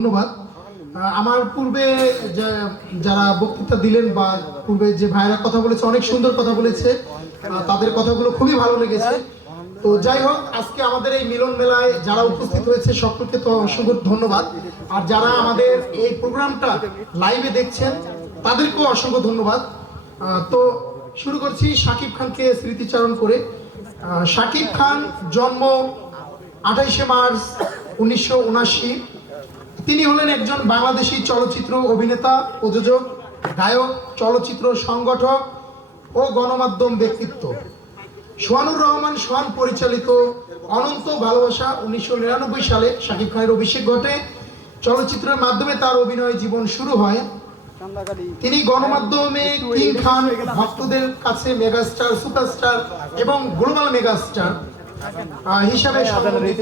ধন্যবাদ। আমার পূর্বে যারা বক্তৃতা দিলেন বা পূর্বে যে ভাইরা কথা বলেছে অনেক সুন্দর কথা বলেছে, তাদের কথাগুলো খুবই ভালো লেগেছে। তো যাই হোক, আজকে আমাদের এই মিলন মেলায় যারা উপস্থিত হয়েছে সকলকে তো অসংখ্য ধন্যবাদ। আর যারা আমাদের এই প্রোগ্রামটা লাইভে দেখছেন তাদেরকেও অসংখ্য ধন্যবাদ। তো শুরু করছি শাকিব খানকে স্মৃতিচারণ করে। শাকিব খান জন্ম 28শে মার্চ 1979। তিনি হলেন একজন বাংলাদেশী চলচ্চিত্র অভিনেতা, প্রযোজক, গায়ক, চলচ্চিত্র সংগঠক ও গণমাধ্যম ব্যক্তিত্ব। সোহানুর রহমান সোহান পরিচালিত অনন্ত ভালোবাসা 1999 সালে শাকিব খানের অভিষেক ঘটে। চলচ্চিত্রের মাধ্যমে তার অভিনয় জীবন শুরু হয়। তিনি গণমাধ্যমে কিং খান, ভক্তদের কাছে মেগাস্টার, সুপারস্টার এবং গ্লোবাল মেগাস্টার হিসাবে সম্মানিত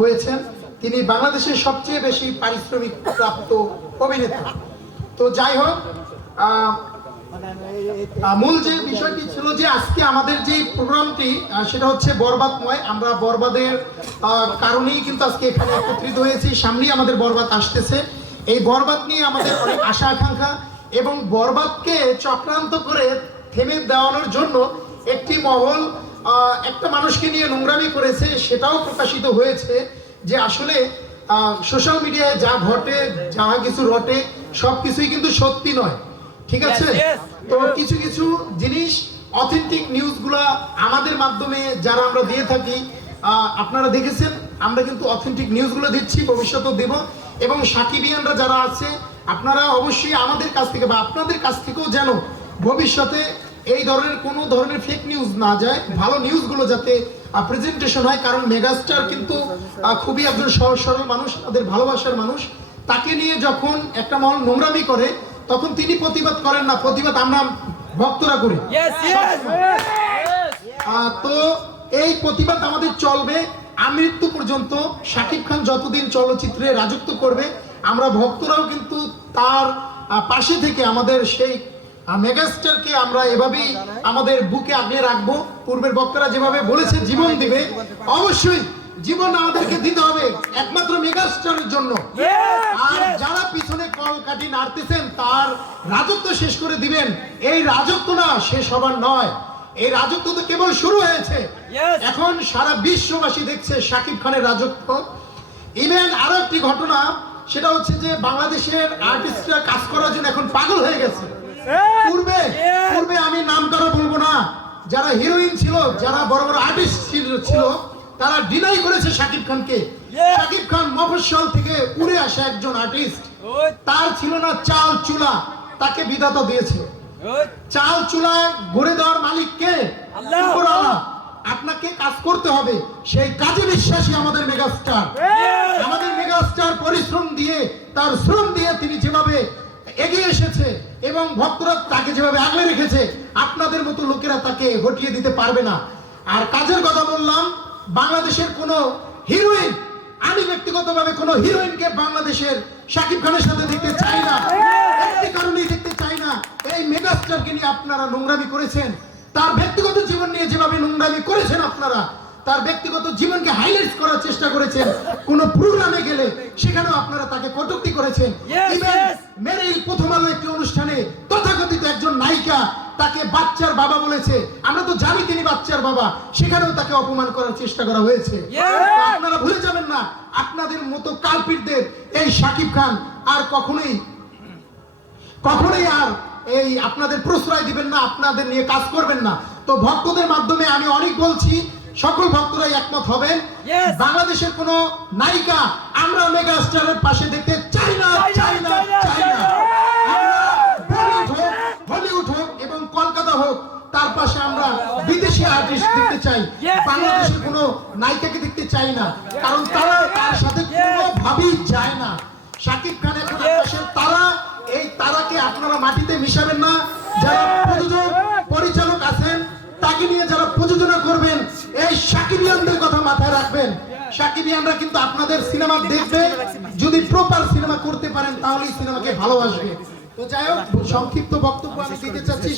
হয়েছেন। তিনি বাংলাদেশের সবচেয়ে বেশি পারিশ্রমিক প্রাপ্ত অভিনেতা। তো যাই হোক, মূল যে বিষয়টি ছিল যে আজকে আমাদের যে প্রোগ্রামটি সেটা হচ্ছে বরবাদময়। আমরা বরবাদের কারণেই কিন্তু আজকে এখানে একত্রিত হয়েছি। সামনেই আমাদের বরবাদ আসতেছে। এই বরবাদ নিয়ে আমাদের অনেক আশা আকাঙ্ক্ষা, এবং বরবাদকে চক্রান্ত করে থেমে দেওয়ানোর জন্য একটি মহল একটা মানুষকে নিয়ে নোংরামি করেছে, সেটাও প্রকাশিত হয়েছে যে আসলে সোশ্যাল মিডিয়ায় যা ঘটে, যা কিছু রটে, সব কিছুই কিন্তু সত্যি নয়। ঠিক আছে? তো কিছু কিছু জিনিস, অথেন্টিক নিউজগুলা আমাদের মাধ্যমে যারা আমরা দিয়ে থাকি, আপনারা দেখেছেন আমরা কিন্তু অথেন্টিক নিউজগুলো দিচ্ছি, ভবিষ্যতেও দেব। এবং সাকিবিয়ানরা যারা আছে, আপনারা অবশ্যই আমাদের কাছ থেকে বা আপনাদের কাছ থেকেও যেন ভবিষ্যতে এই ধরনের কোনো ধরনের ফেক নিউজ না যায়, ভালো নিউজগুলো যাতে প্রেজেন্টেশন হয়। কারণ মেগাস্টার কিন্তু খুবই একজন সহজ সরল মানুষ, তাদের ভালোবাসার মানুষ। তাকে নিয়ে যখন একটা মহল নোংরামি করে, তখন তিনি প্রতিবাদ করেন না, প্রতিবাদ আমরা ভক্তরা করি। তো এই প্রতিবাদ আমাদের চলবে আমৃত্যু পর্যন্ত। শাকিব খান যতদিন চলচ্চিত্রে রাজত্ব করবে, আমরা ভক্তরাও কিন্তু তার পাশে থেকে আমাদের সেই মেগাস্টারকে আমরা এভাবেই আমাদের বুকে আগলে রাখবো। পূর্বের বক্তারা যেভাবে বলেছে জীবন দিবে, অবশ্যই জীবন আমাদেরকে দিতে হবে একমাত্র মেগাস্টারের জন্য। আর যারা পিছনে কলকাঠি নাড়তেছেন তার রাজত্ব শেষ করে দিবেন, এই রাজত্ব না শেষ হবার নয়, এই রাজত্ব তো কেবল শুরু হয়েছে। এখন সারা বিশ্ববাসী দেখছে শাকিব খানের রাজত্ব। ইভেন আরো একটি ঘটনা, সেটা হচ্ছে যে বাংলাদেশের আর্টিস্টরা কাজ করার জন্য এখন পাগল হয়ে গেছে। পূর্বে আমি নাম তারা বলবো না, যারা হিরোইন ছিল, যারা বড় বড় আর্টিস্ট ছিল, তারা ডিনাই করেছে শাকিব খানকে। শাকিব খান মফস্বল থেকে উড়ে আসা একজন আর্টিস্ট, তার ছিল না চাল চুলা, তাকে বিধাতা দিয়েছে। চাল চুলা গড়ে দেওয়ার মালিক কে? আল্লাহ। আপনাকে কাজ করতে হবে, সেই কাজে বিশ্বাসী আমাদের মেগাস্টার। আমাদের মেগাস্টার পরিশ্রম দিয়ে, তার শ্রম দিয়ে তিনি যেভাবে এগিয়ে এসেছে এবং ভক্তরা তাকে যেভাবে আগলে রেখেছে, আপনাদের মতো লোকেরা তাকে হটিয়ে দিতে পারবে না। আর কাজের কথা বললাম, বাংলাদেশের কোনো হিরোইন, আমি ব্যক্তিগতভাবে কোনো হিরোইনকে বাংলাদেশের শাকিব খানের সাথে দেখতে চাই না। একটি কারণেই দেখতে চাই না, এই মেগাস্টারকে নিয়ে আপনারা নোংরামি করেছেন। তার ব্যক্তিগত জীবন নিয়ে যেভাবে নোংরামি করেছেন আপনারা, তার ব্যক্তিগত জীবনকে হাইলাইট করার চেষ্টা করেছেন। কোন প্রোগ্রামে গেলে সেখানেও আপনারা তাকে কটূক্তি করেছেন। মেরিল প্রথম আলো একটি অনুষ্ঠানে তথাকথিত একজন নায়িকা তাকে বাচ্চার বাবা বলেছে। আমরা তো জানি তিনি বাচ্চার বাবা, সেখানেও তাকে অপমান করার চেষ্টা করা হয়েছে। আপনারা ভুলে যাবেন না, আপনাদের মতো কালপিটদের এই শাকিব খান আর কখনোই আর এই আপনাদের প্রশ্রয় দিবেন না, আপনাদের নিয়ে কাজ করবেন না। তো ভক্তদের মাধ্যমে আমি অনেক বলছি, সকল ভক্তরাই একমত হবেন, বাংলাদেশের কোন নায়িকা আমরা মেগাস্টারের পাশে দেখতে চাই না, চাই না, চাই না। হলিউড হোক এবং কলকাতা হোক, তার পাশে আমরা বিদেশি আর্টিস্ট দেখতে চাই, বাংলাদেশের কোন নায়িকাকে দেখতে চাই না। কারণ তারা তার সাথে কোনোভাবেই যায় না। শাকিব খান এখন আকাশের তারা, এই তারাকে আপনারা মাটিতে মিশাবেন না। যারা প্রযোজক পরিচালক আছেন, তাকে নিয়ে যারা প্রযোজনা করবেন, এই সাকিবিয়ানদের কথা মাথায় রাখবেন। সাকিবিয়ানরা কিন্তু আপনাদের সিনেমা দেখবে, যদি প্রপার সিনেমা করতে পারেন তাহলেই সিনেমাকে ভালোবাসবে। তো যাই হোক, সংক্ষিপ্ত বক্তব্য আমি দিতে চাচ্ছি।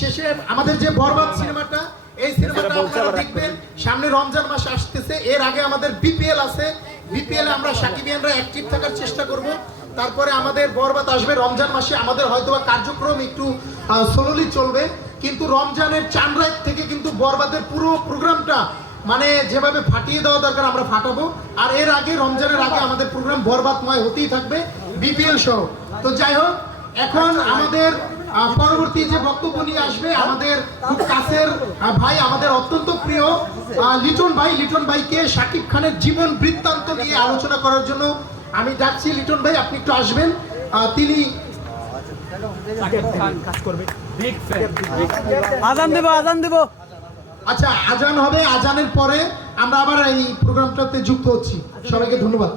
শেষে আমাদের যে বরবাদ সিনেমাটা, এই সিনেমাটা আপনারা দেখবেন। সামনে রমজান মাস আসতেছে, এর আগে আমাদের বিপিএল আছে, বিপিএল আমরা সাকিবিয়ানরা অ্যাক্টিভ থাকার চেষ্টা করব। তারপরে আমাদের বরবাদ আসবে রমজান মাসে, আমাদের হয়তোবা কার্যক্রম একটু স্লোলি চলবে, কিন্তু রমজানের চাঁদ রাত থেকে কিন্তু বরবাদের পুরো প্রোগ্রামটা মানে যেভাবে ফাটিয়ে দেওয়া দরকার আমরা ফাটাবো। আর এর আগে রমজানের আগে আমাদের প্রোগ্রাম বরবাদময় হতেই থাকবে বিপিএল সহ। তো যাই হোক, এখন আমাদের পরবর্তী যে বক্তব্য নিয়ে আসবে আমাদের খুব কাছের ভাই, আমাদের অত্যন্ত প্রিয় লিটন ভাইকে শাকিব খানের জীবন বৃত্তান্ত নিয়ে আলোচনা করার জন্য আমি ডাকছি। লিটন ভাই, আপনি একটু আসবেন। তিনি আজান দেব। আচ্ছা, আজান হবে, আজানের পরে আমরা আবার এই প্রোগ্রামটাতে যুক্ত হচ্ছি। সবাইকে ধন্যবাদ।